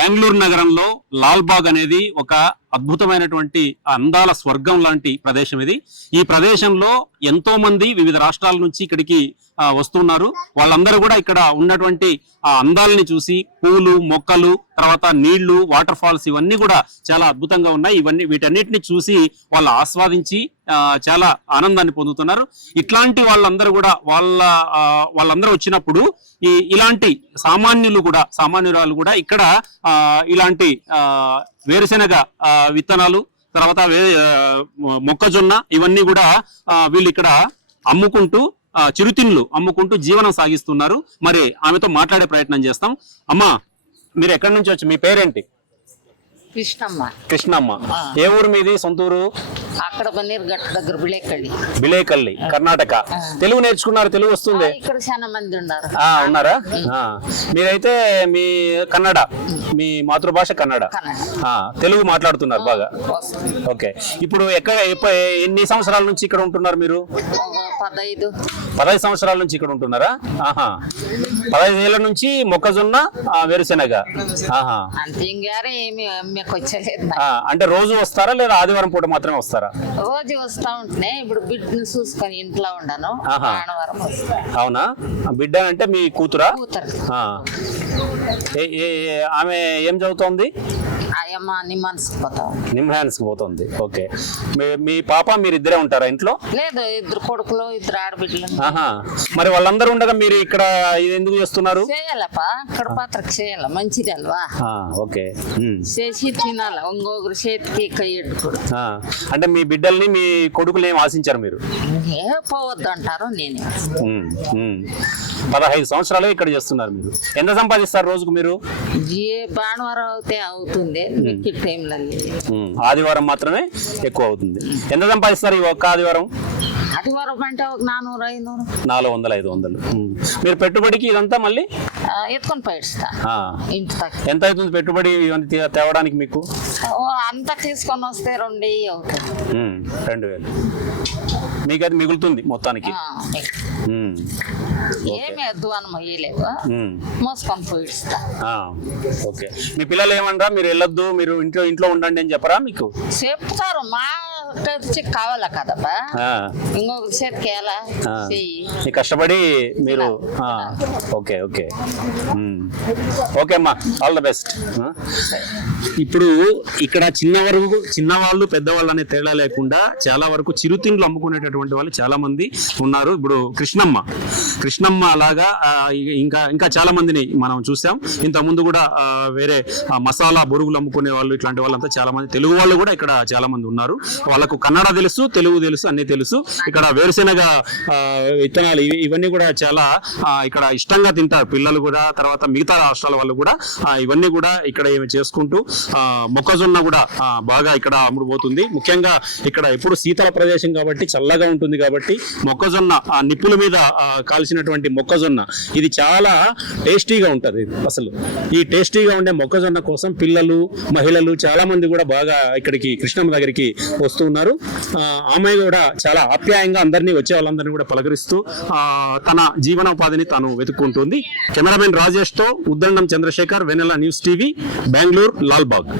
బెంగళూరు నగరంలో లాల్బాగ్ అనేది ఒక అద్భుతమైనటువంటి అందాల స్వర్గం లాంటి ప్రదేశం ఇది. ఈ ప్రదేశంలో ఎంతో మంది వివిధ రాష్ట్రాల నుంచి ఇక్కడికి వస్తున్నారు. వాళ్ళందరూ కూడా ఇక్కడ ఉన్నటువంటి ఆ అందాలని చూసి పూలు, మొక్కలు, తర్వాత నీళ్లు, వాటర్ ఫాల్స్ ఇవన్నీ కూడా చాలా అద్భుతంగా ఉన్నాయి. వీటన్నిటిని చూసి వాళ్ళు ఆస్వాదించి చాలా ఆనందాన్ని పొందుతున్నారు. ఇట్లాంటి వాళ్ళందరూ కూడా వాళ్ళందరూ వచ్చినప్పుడు ఇలాంటి సామాన్యురాలు కూడా ఇక్కడ ఇలాంటి వేరుశెనగ విత్తనాలు, తర్వాత మొక్కజొన్న ఇవన్నీ కూడా వీళ్ళు ఇక్కడ అమ్ముకుంటూ చిరుతిండ్లు అమ్ముకుంటూ జీవనం సాగిస్తున్నారు. మరి ఆమెతో మాట్లాడే ప్రయత్నం చేస్తాం. అమ్మా, మీరు ఎక్కడి నుంచి వచ్చి, మీ పేరేంటి? కృష్ణమ్మ. ఏ ఊరు మీది? సొంతూరు? అక్కడ బన్నీర్ఘట్ట దగ్గర బిలేకల్లి, కర్ణాటక. తెలుగు నేర్చుకున్నారు? తెలుగు వస్తుంది? ఇక్కడ చాలా మంది ఉన్నారా? మీరైతే మీ కన్నడ, మీ మాతృభాష కన్నడ, తెలుగు మాట్లాడుతున్నారు బాగా. ఓకే. ఇప్పుడు ఎన్ని సంవత్సరాల నుంచి ఇక్కడ ఉంటున్నారు మీరు? 15 సంవత్సరాల నుంచి ఇక్కడ ఉంటున్నారా? 15 ఏళ్ల నుంచి మొక్కజొన్న, వేరుశెనగ. అంటే రోజు వస్తారా లేదా ఆదివారం పూట మాత్రమే వస్తారా? రోజు వస్తా ఉంటున్నాయి. ఇప్పుడు బిడ్డను చూసుకొని ఇంట్లో ఉండను. అవునా? బిడ్డ అంటే మీ కూతురా? ఆమె ఏం చదువుతోంది? నిమ్హాన్స్ కి పోతుంది. ఓకే. మీ పాప మీరిద్దరే ఉంటారా ఇంట్లో? లేదు, 2 కొడుకులు, 2 ఆడబిడ్డలు. మరి వాళ్ళందరూ ఉండగా మీరు ఇక్కడ ఇది ఎందుకు చేస్తున్నారు? చేయాలపా, ఇక్కడ పాత్రకు చేయాల, మంచిది అల్వా. ఓకే. చేసి తినాల, ఇంకొకరు చేతికి కయ్యెట్టుకోడు. అంటే మీ బిడ్డల్ని, మీ కొడుకులు ఏం ఆశించారు మీరు? పోవద్దు అంటారు. నేనే 15 సంవత్సరాలు ఇక్కడ చేస్తున్నారు మీరు. ఎంత సంపాదిస్తారు రోజుకు మీరు? భానువారం అయితే అవుతుంది, ఆదివారం మాత్రమే ఎక్కువ అవుతుంది. ఎంత సంపాదిస్తారు ఈ ఒక్క ఆదివారం? ఆదివారం అంటే 400-500. మీరు పెట్టుబడికి ఇదంతా మళ్ళీ ఎత్తుకొని పోయిస్తా. ఎంత అవుతుంది పెట్టుబడి తేవడానికి మీకు? అంతా తీసుకొని వస్తే 2,000 అవుతుంది. 2,000 మీకు అది మిగులుతుంది మొత్తానికి. ఏమి వద్దు అని మొయ్యలేదు, మోసుకొని పోయిస్తా. ఓకే. మీ పిల్లలు ఏమన్నా మీరు వెళ్ళొద్దు, మీరు ఇంట్లో ఉండండి అని చెప్పరా మీకు? చెప్తారు, మా కావాలా కదబ్బా, ఇంకొక చేతికి ఎలా కష్టపడి మీరు. ఓకే ఓకే ఓకే అమ్మా, ఆల్ ద బెస్ట్. ఇప్పుడు ఇక్కడ చిన్నవాళ్ళు పెద్దవాళ్ళు అనే తేడా లేకుండా చాలా వరకు చిరుతిండ్లు అమ్ముకునేటటువంటి వాళ్ళు చాలా మంది ఉన్నారు. ఇప్పుడు కృష్ణమ్మ అలాగా ఇంకా చాలా మందిని మనం చూసాం. ఇంత ముందు కూడా వేరే మసాలా బొరుగులు అమ్ముకునే వాళ్ళు, ఇట్లాంటి వాళ్ళంతా చాలా మంది తెలుగు వాళ్ళు కూడా ఇక్కడ చాలా మంది ఉన్నారు. వాళ్ళకు కన్నడ తెలుసు, తెలుగు తెలుసు, అన్ని తెలుసు. ఇక్కడ వేరుశెనగ విత్తనాలు ఇవన్నీ కూడా చాలా ఇక్కడ ఇష్టంగా తింటారు పిల్లలు కూడా, తర్వాత మిగతా రాష్ట్రాల వాళ్ళు కూడా ఇవన్నీ కూడా ఇక్కడ చేసుకుంటూ మొక్కజొన్న కూడా బాగా ఇక్కడ అమ్ముడుపోతుంది. ముఖ్యంగా ఇక్కడ ఎప్పుడు శీతల ప్రదేశం కాబట్టి, చల్లగా ఉంటుంది కాబట్టి మొక్కజొన్న నిప్పుల మీద కాల్చినటువంటి మొక్కజొన్న ఇది చాలా టేస్టీగా ఉంటుంది. అసలు ఈ టేస్టీగా ఉండే మొక్కజొన్న కోసం పిల్లలు, మహిళలు చాలా మంది కూడా బాగా ఇక్కడికి కృష్ణమ్మ దగ్గరికి వస్తూ ఉన్నారు. ఆమె కూడా చాలా ఆప్యాయంగా అందరినీ, వచ్చే వాళ్ళందరినీ కూడా పలకరిస్తూ తన జీవనోపాధిని తాను వెతుక్కుంటుంది. కెమెరామెన్ రాజేష్ తో ఉద్దండం చంద్రశేఖర్, వెన్నెల న్యూస్ టీవీ, బెంగళూరు, లాల్బాగ్.